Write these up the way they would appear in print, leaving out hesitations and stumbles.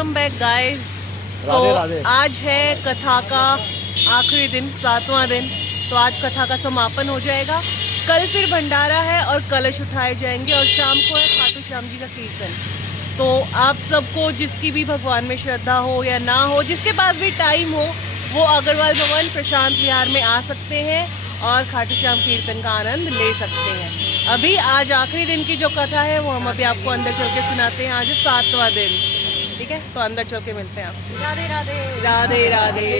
Welcome back guys. आज है कथा का आखिरी दिन, 7वां दिन। तो आज कथा का समापन हो जाएगा। कल फिर भंडारा है और कलश उठाए जाएंगे और शाम को है खाटू श्याम जी का कीर्तन। तो आप सबको जिसकी भी भगवान में श्रद्धा हो या ना हो, जिसके पास भी टाइम हो, वो अग्रवाल भवन प्रशांत विहार में आ सकते हैं और खाटू श्याम कीर्तन का आनंद ले सकते हैं। अभी आज आखिरी दिन की जो कथा है वो हम अभी आपको अंदर चल के सुनाते हैं। आज 7वां दिन, ठीक है? तो अंदर चल के मिलते हैं आपसे। राधे राधे राधे राधे।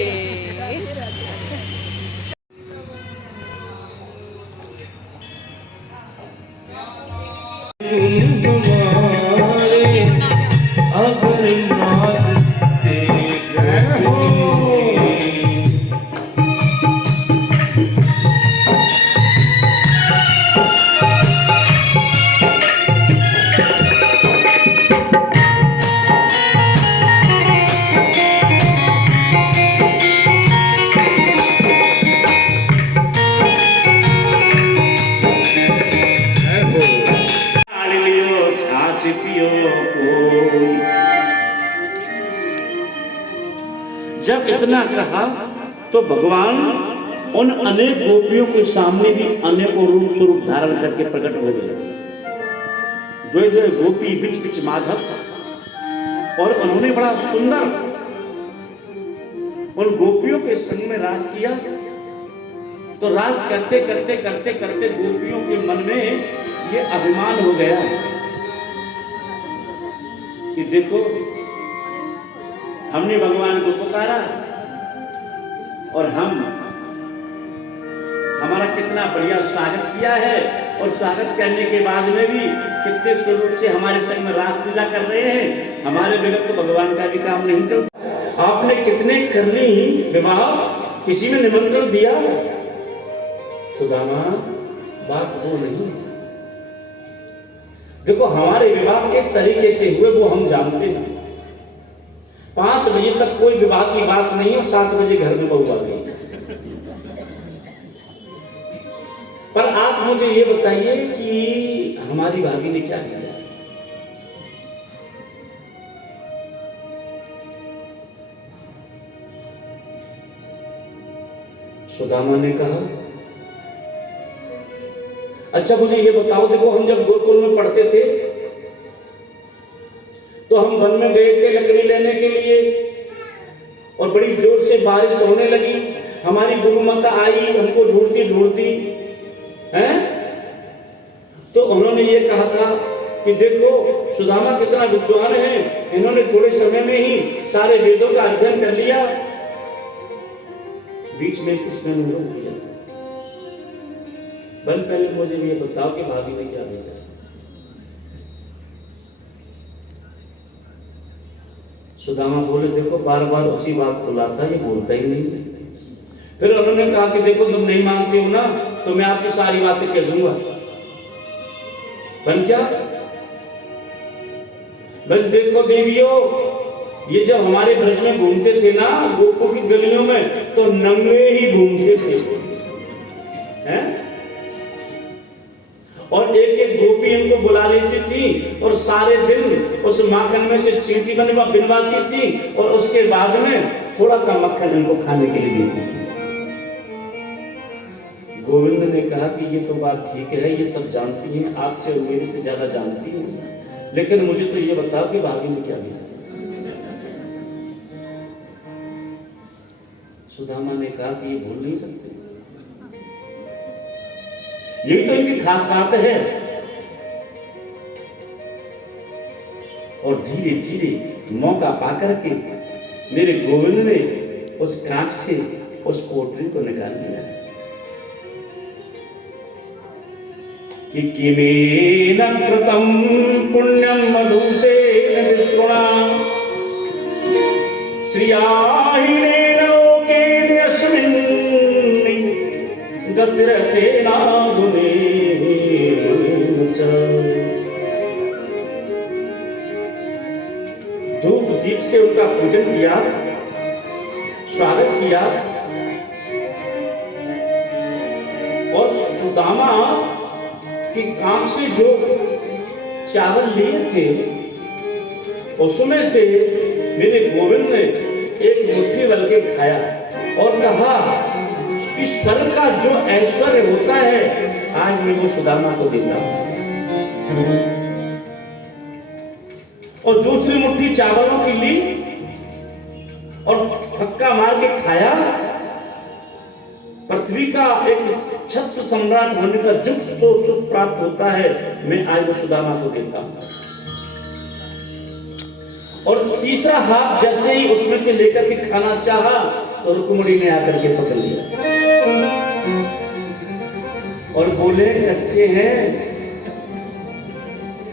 जब इतना कहा तो भगवान उन अनेक गोपियों के सामने भी अनेकों रूप स्वरूप धारण करके प्रकट हो गए। द्वे द्वे गोपी बिच बिच माधव, और उन्होंने बड़ा सुंदर उन गोपियों के संग में रास किया। तो रास करते करते करते करते गोपियों के मन में ये अभिमान हो गया कि देखो, हमने भगवान को पुकारा और हमारा कितना बढ़िया स्वागत किया है, और स्वागत करने के बाद में भी कितने स्वरूप से हमारे संग में रास लीला कर रहे हैं। हमारे बगैर तो भगवान का भी काम नहीं चलता। आपने कितने कर ली विवाह, किसी ने निमंत्रण दिया? सुदामा, बात वो नहीं। देखो, हमारे विवाह किस तरीके से हुए वो हम जानते हैं। 5 बजे तक कोई विवाह की बात नहीं और 7 बजे घर में बहू आ गई। पर आप मुझे ये बताइए कि हमारी भाभी ने क्या भेजा? सुदामा ने कहा, अच्छा मुझे ये बताओ, देखो हम जब गोकुल में पढ़ते थे तो हम वन में गए थे लकड़ी लेने के लिए, और बड़ी जोर से बारिश होने लगी। हमारी गुरु माता आई हमको ढूंढती ढूंढती हैं, तो उन्होंने ये कहा था कि देखो सुदामा कितना विद्वान है, इन्होंने थोड़े समय में ही सारे वेदों का अध्ययन कर लिया। बीच में किसने रोक दिया? पहले मुझे ये बताओ कि भाभी ने क्या भेजा? सुदामा बोले, देखो बार बार उसी बात को लाता, ये बोलता ही नहीं। फिर उन्होंने कहा कि देखो तुम नहीं मानते हो ना, तो मैं आपकी सारी बातें कह दूंगा। बन क्या? बन देखो देवियों, ये जब हमारे ब्रज में घूमते थे ना, गोकुल की गलियों में, तो नंगे ही घूमते थे, हैं? और एक एक गोपी इनको बुला लेती थी और सारे दिन उस माखन में से चींटी बनवाती थी, और उसके बाद में थोड़ा सा मक्खन इनको खाने के लिए देती थी। गोविंद ने कहा कि ये तो बात ठीक है, ये सब जानती हैं, आपसे और मेरे से ज्यादा जानती हैं, लेकिन मुझे तो ये बताओ कि भाभी ने क्या भेजा? सुदामा ने कहा कि ये भूल नहीं सकते, यही तो इनकी खास बात है। और धीरे धीरे मौका पाकर के मेरे गोविंद ने उस कांच से उस पोटली को निकाल लिया कि किमेन कृतं पुण्यं मधुसेन विष्णुना श्रियाहिनेन लोकेन अस्मिन् गतिरतेना धूप दीप से उनका पूजन किया, स्वागत किया, और सुदामा की कांख से जो चावल लिए थे उसमें से मेरे गोविंद ने एक मुट्ठी भर के खाया और कहा कि स्वर्ग का जो ऐश्वर्य होता है आज मैं वो सुदामा को देता हूं। और दूसरी मुट्ठी चावलों की ली और फक्का मार के खाया। पृथ्वी का एक छत्र सम्राट होने का जो सुख प्राप्त होता है मैं आज वो सुदामा को देता हूं। और तीसरा हाथ जैसे ही उसमें से लेकर के खाना चाहा तो रुक्मिणी ने आकर के पकड़ लिया और बोले कच्चे हैं,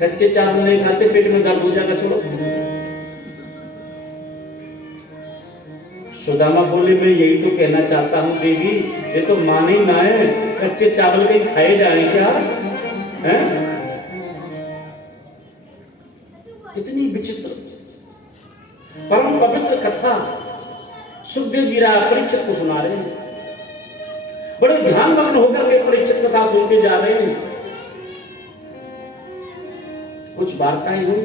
कच्चे चावल नहीं खाते, पेट में दर्द हो जाएगा, छोड़ो। सुदामा बोले मैं यही तो कहना चाहता हूं देवी, ये तो माने ही ना है, कच्चे चावल कहीं खाए जाए क्या हैं? कितनी विचित्र परम पवित्र कथा सुखदेव जी राय परीक्षित को सुना रहे हैं। बड़े ध्यान मग्न होकर के परीक्षित कथा सुनते जा रहे हैं। कुछ वार्ताएं हुई,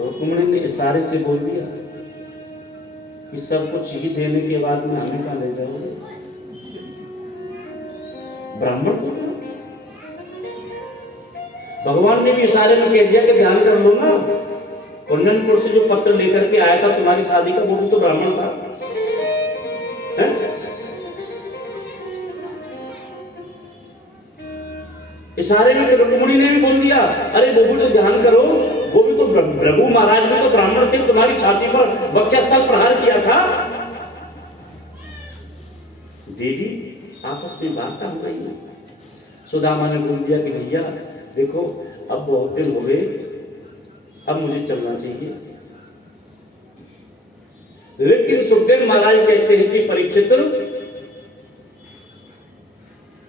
रुक्मिणी ने इशारे से बोल दिया कि सब कुछ ही देने के बाद में हमें कहां ले जाओगे? ब्राह्मण को तो भगवान ने भी इशारे में कह दिया कि ध्यान कर लो ना, कुंदनपुर से जो पत्र लेकर के आया था तुम्हारी शादी का वो भी तो ब्राह्मण था, है? इशारे में रुक्मिणी ने भी बोल दिया अरे वो भी तो ध्यान करो, वो भी तो भृगु महाराज भी तो ब्राह्मण थे, तुम्हारी छाती पर वक्षस्थल प्रहार किया था। देवी आपस में वार्ता हो रही है। सुदामा ने बोल दिया कि भैया देखो अब बहुत दिन हो गए, अब मुझे चलना चाहिए। लेकिन सुखदेव महाराज कहते हैं कि परीक्षित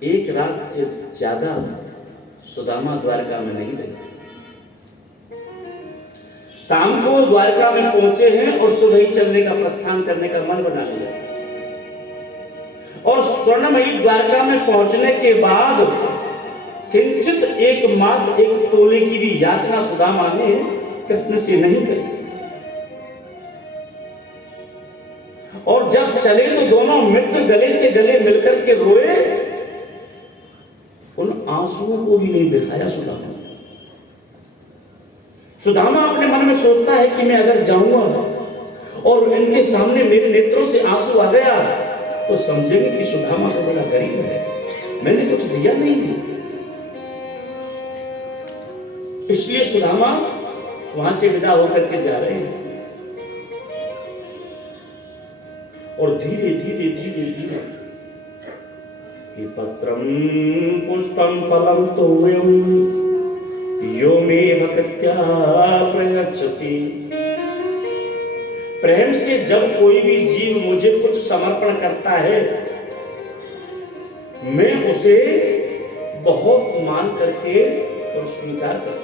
एक रात से ज्यादा सुदामा द्वारका में नहीं रहे। शाम को द्वारका में पहुंचे हैं और सुबह ही चलने का प्रस्थान करने का मन बना लिया। और स्वर्णमयी द्वारका में पहुंचने के बाद किंचित एक तोले की भी याचना सुदामा ने कृष्ण से नहीं करी। और जब चले तो दोनों मित्र गले से गले मिलकर के रोए, उन आंसुओं को भी नहीं दिखाया सुदामा। सुदामा अपने मन में सोचता है कि मैं अगर जाऊंगा और इनके सामने मेरे नेत्रों से आंसू आ गया तो समझेंगे कि सुदामा तो बड़ा गरीब है, मैंने कुछ दिया नहीं है। इसलिए सुदामा वहां से विदा होकर के जा रहे हैं और धीरे धीरे धीरे धीरे कि पत्रम पुष्पम फलम तोयम यो मे भक्त्या प्रयच्छति। प्रेम से जब कोई भी जीव मुझे कुछ समर्पण करता है मैं उसे बहुत मान करके और स्वीकार करता हूं।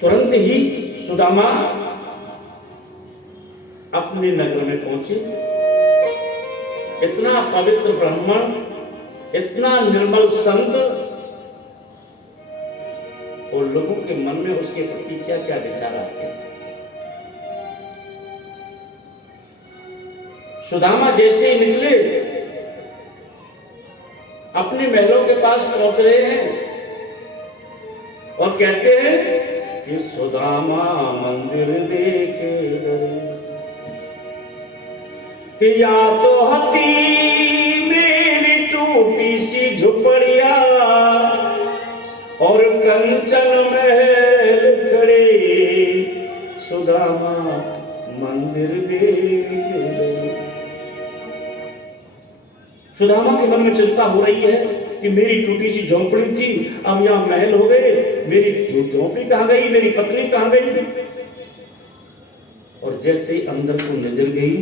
तुरंत ही सुदामा अपने नगर में पहुंचे। इतना पवित्र ब्राह्मण, इतना निर्मल संत, और लोगों के मन में उसके प्रति क्या क्या विचार आते हैं। सुदामा जैसे ही निकले अपने महलों के पास पहुंच रहे हैं और कहते हैं कि सुदामा मंदिर देखे डरे कि या तो हती मेरी टूटी सी झुपड़िया और कंचन महल खड़े, सुदामा मंदिर देखे डरे। सुदामा के मन में चिंता हो रही है कि मेरी टूटी सी झोंपड़ी थी, अब यहां महल हो गए, मेरी झोंपड़ी कहां गई, मेरी पत्नी कहां गई। और जैसे ही अंदर को नजर गई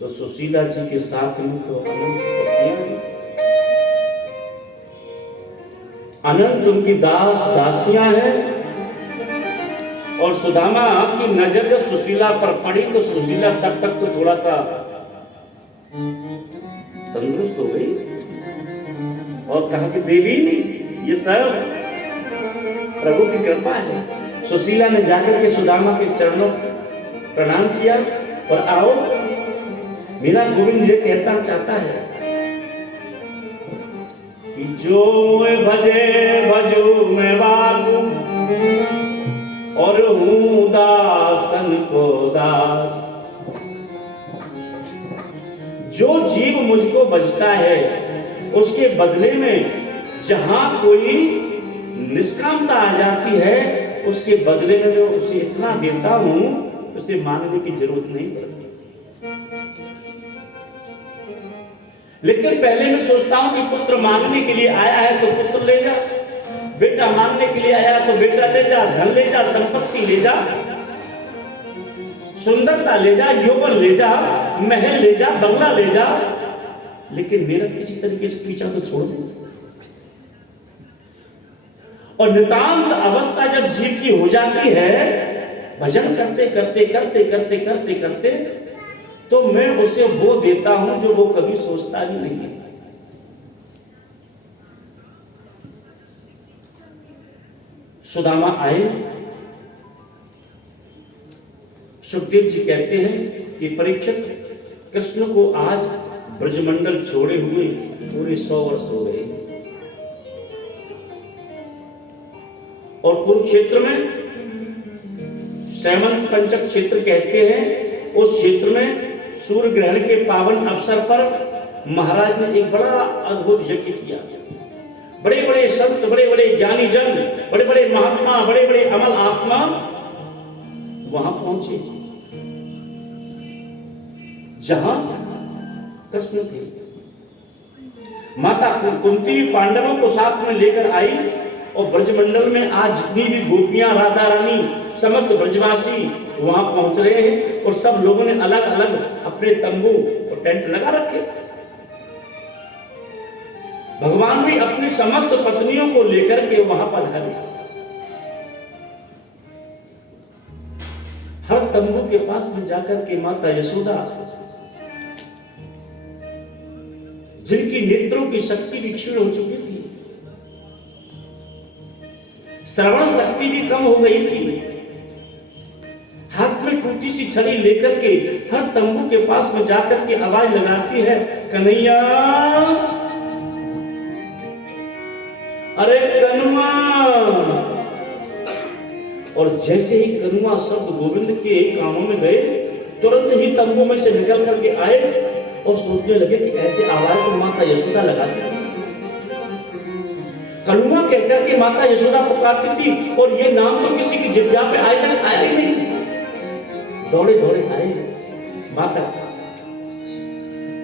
तो सुशीला जी के साथ में तो अनंत सखियां, अनंत उनकी दासियां हैं। और सुदामा की नजर जब सुशीला पर पड़ी तो सुशीला तब तक तो थोड़ा सा तंदुरुस्त हो गई, और कहा कि देवी ये सब प्रभु की कृपा है। सुशीला ने जाकर के सुदामा के चरणों प्रणाम किया और आओ, मेरा गोविंद ये कहता चाहता है कि जो भजे भजू मैं बागू और हूं दासन को दास। जो जीव मुझको बजता है उसके बदले में जहां कोई निष्कामता आ जाती है उसके बदले में मैं उसे इतना देता हूं उसे मांगने की जरूरत नहीं पड़ती। लेकिन पहले मैं सोचता हूं कि पुत्र मांगने के लिए आया है तो पुत्र ले जा, बेटा मांगने के लिए आया तो बेटा ले जा, धन ले जा, संपत्ति ले जा, सुंदरता ले जा, यौवन ले जा, महल ले जा, बंगला ले जा, लेकिन मेरा किसी तरीके से पीछा तो छोड़ दे। और नितांत अवस्था जब जीव की हो जाती है, भजन करते करते करते करते करते करते तो मैं उसे वो देता हूं जो वो कभी सोचता ही नहीं है। सुदामा आए, सुखदेव जी कहते हैं कि परीक्षित कृष्ण को आज ब्रजमंडल छोड़े हुए पूरे 100 वर्ष हो गए और कुरुक्षेत्र में सैमंत पंचक क्षेत्र कहते हैं, उस क्षेत्र में सूर्य ग्रहण के पावन अवसर पर महाराज ने एक बड़ा अद्भुत यज्ञ किया। बड़े बड़े संत, बड़े बड़े ज्ञानी जन, बड़े बड़े महात्मा, बड़े बड़े अमल आत्मा वहां पहुंचे जहां कृष्ण थे। माता कुंती पांडवों को साथ में लेकर आई और ब्रजमंडल में आज जितनी भी गोपियां, राधा रानी, समस्त ब्रजवासी वहां पहुंच रहे हैं और सब लोगों ने अलग अलग अपने तंबू और टेंट लगा रखे। भगवान भी अपनी समस्त पत्नियों को लेकर के वहां पधारे। हर तंबू के पास में जाकर के माता यशोदा, जिनकी नेत्रों की शक्ति भी क्षीण हो चुकी थी, श्रवण शक्ति भी कम हो गई थी, हाथ में टूटी सी छड़ी लेकर के हर तंबू के पास में जाकर के आवाज लगाती है, कन्हैया, अरे कनुआ। और जैसे ही कनुआ शब्द गोविंद के कानों में गए, तुरंत ही तंबू में से निकल करके आए और सोचने लगे कि ऐसे आवाज तो माता यशोदा लगाती थी। कनुआ कहकर के माता यशोदा पुकारती थी और ये नाम तो किसी की जिह्वा पे आज तक आया ही नहीं। दौड़े दौड़े आए माता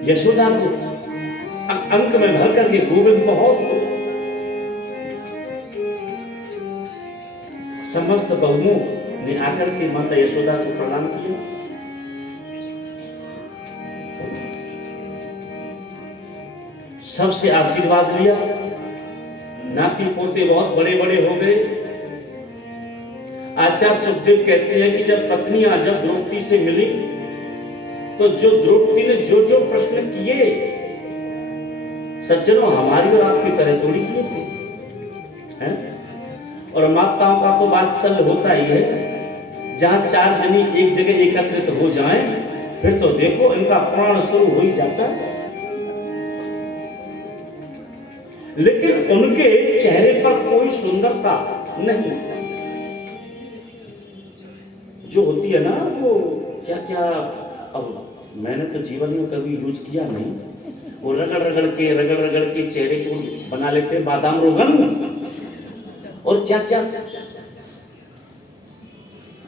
यशोदा को अंक में भर करके गोविंद बहुत हो। समस्त बहुओं ने आकर के माता यशोदा को प्रणाम किया। सबसे आशीर्वाद लिया। नाती पोते बहुत बड़े बड़े हो गए। आचार्य सुखदेव कहते हैं कि जब पत्नियां जब द्रौपदी से मिली तो जो द्रौपदी ने जो जो प्रश्न किए, सज्जनों हमारी और आपकी तरह थोड़ी किए थे, हैं? और माताओं का तो वात्सल्य होता ही है। जहां 4 जनी एक जगह एकत्रित हो जाएं, फिर तो देखो इनका प्राण शुरू हो ही जाता है। लेकिन उनके चेहरे पर कोई सुंदरता नहीं जो होती है ना, वो क्या क्या, अब मैंने तो जीवन में कभी यूज किया नहीं, वो रगड़ रगड़ के चेहरे को बना लेते हैं बादाम रोगन और क्या क्या।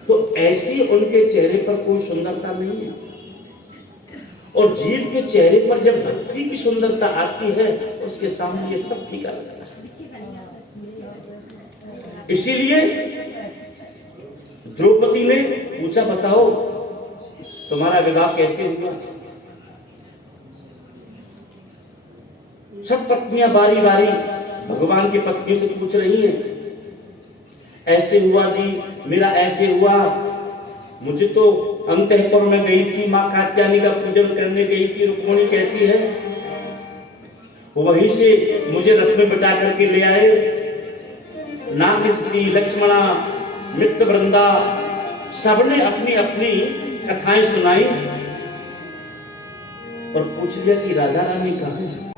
तो ऐसी उनके चेहरे पर कोई सुंदरता नहीं है। और जीव के चेहरे पर जब भक्ति की सुंदरता आती है उसके सामने ये सब फीका लगता है। इसीलिए द्रौपदी ने पूछा, बताओ तुम्हारा विवाह कैसे हुआ? सब पत्नियां बारी बारी भगवान की पत्नियों से पूछ रही हैं, ऐसे हुआ जी, मेरा ऐसे हुआ, मुझे तो अंतःपुर में गई थी, मां कात्यायनी का पूजन करने गई थी। रुक्मिणी कहती है वहीं से मुझे रथ में बिठा करके ले आए। नागस्ती, लक्ष्मणा, मित्र वृंदा सबने अपनी अपनी कथाएं सुनाई और पूछ लिया कि राधा रानी कहाँ है।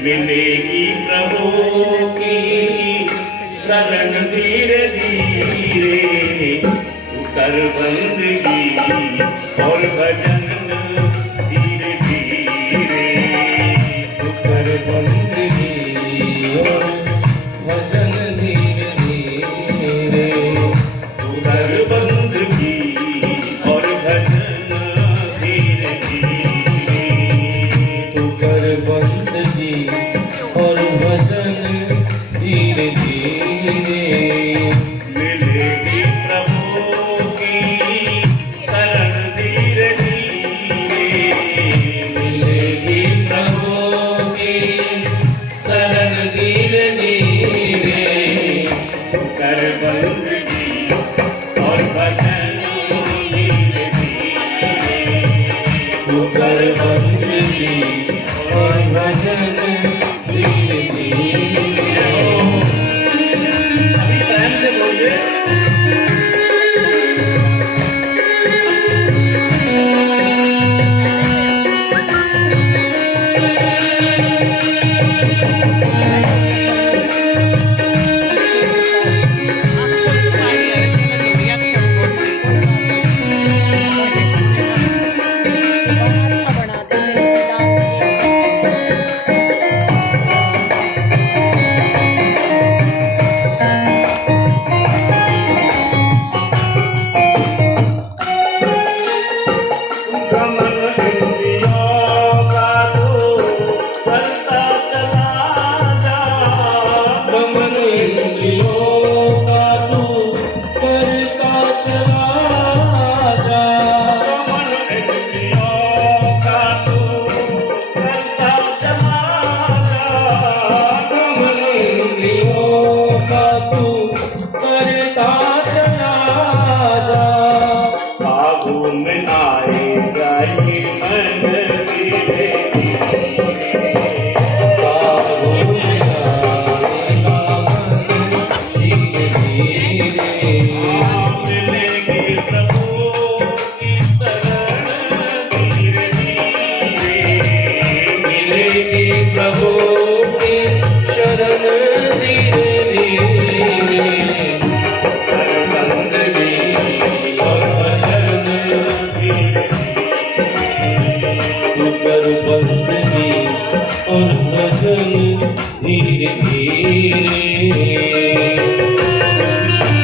मिलेगी प्रभु की शरण धीरे धीरे, तू कर बंदगी और भजन धीरे धीरे, तू कर बंदगी और भजन धीरे धीरे, तू कर बंदगी और भजन धीरे धीरे, तू कर बंदगी और भजन धीरे धीरे। मिलेगी प्रभु की शरण धीरे धीरे, मिलेगी प्रभु की शरण धीरे धीरे, तू कर बंदगी और भजन धीरे धीरे, तू कर बंदगी और भजन धीरे धीरे। अभी प्रेम से बोलिए।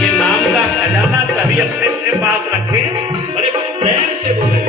ये नाम का खजाना सभी अपने अपने पास रखें और एक प्रेम से बोले।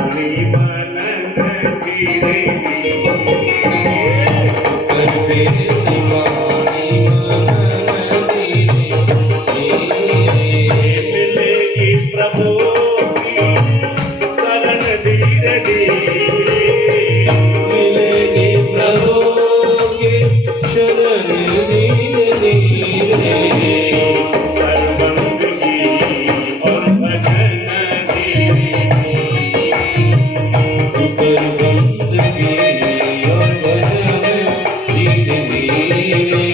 मानी मनन गिरे कर बेद मानी मनन मिलेगी प्रभु की शरण धीरे धीरे मिलेगी प्रभु के शरण धीरे धीरे कर बंदगी और भजन कर बंदगी और भजन धीरे धीरे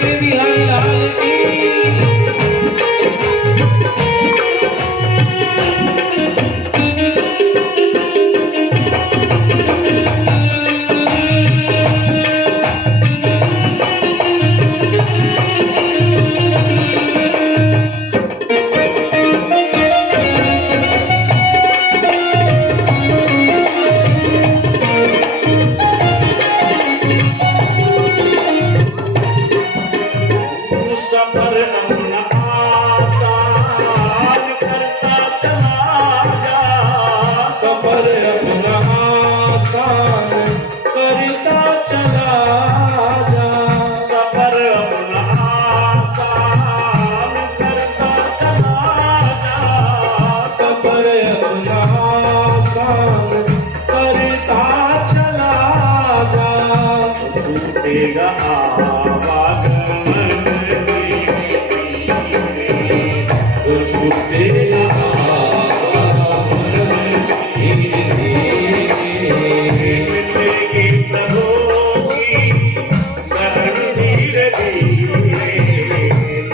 के बिहारी लाल की सफर अपना आसान करता चला जा सफर अपना आसान करता चला जा सफर अपना आसान करता चला जा सफर अपना आसान करता चला जा छूटेगा आवागमन छूटेगा धीरे धीरे मिलेगी प्रभु की शरण धीरे धीरे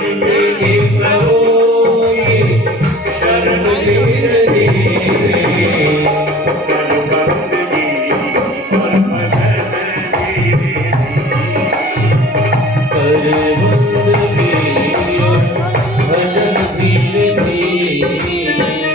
मिलेगी प्रभु की शरण धीरे धीरे कर बंदगी और भजन धीरे कर बंदगी और भजन धीरे धीरे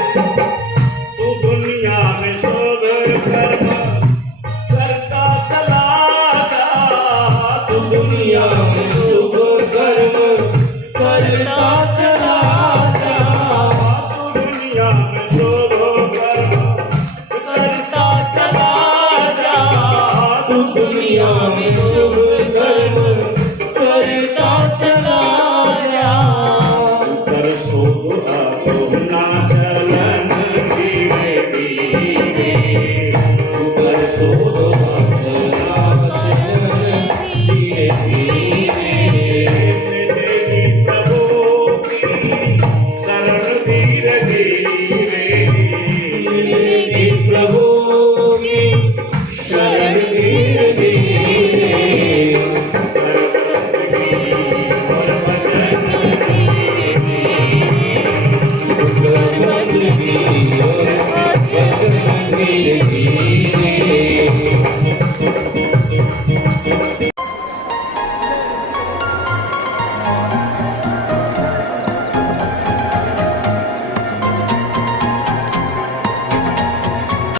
तू दुनिया में शोध करता चला जा तू दुनिया में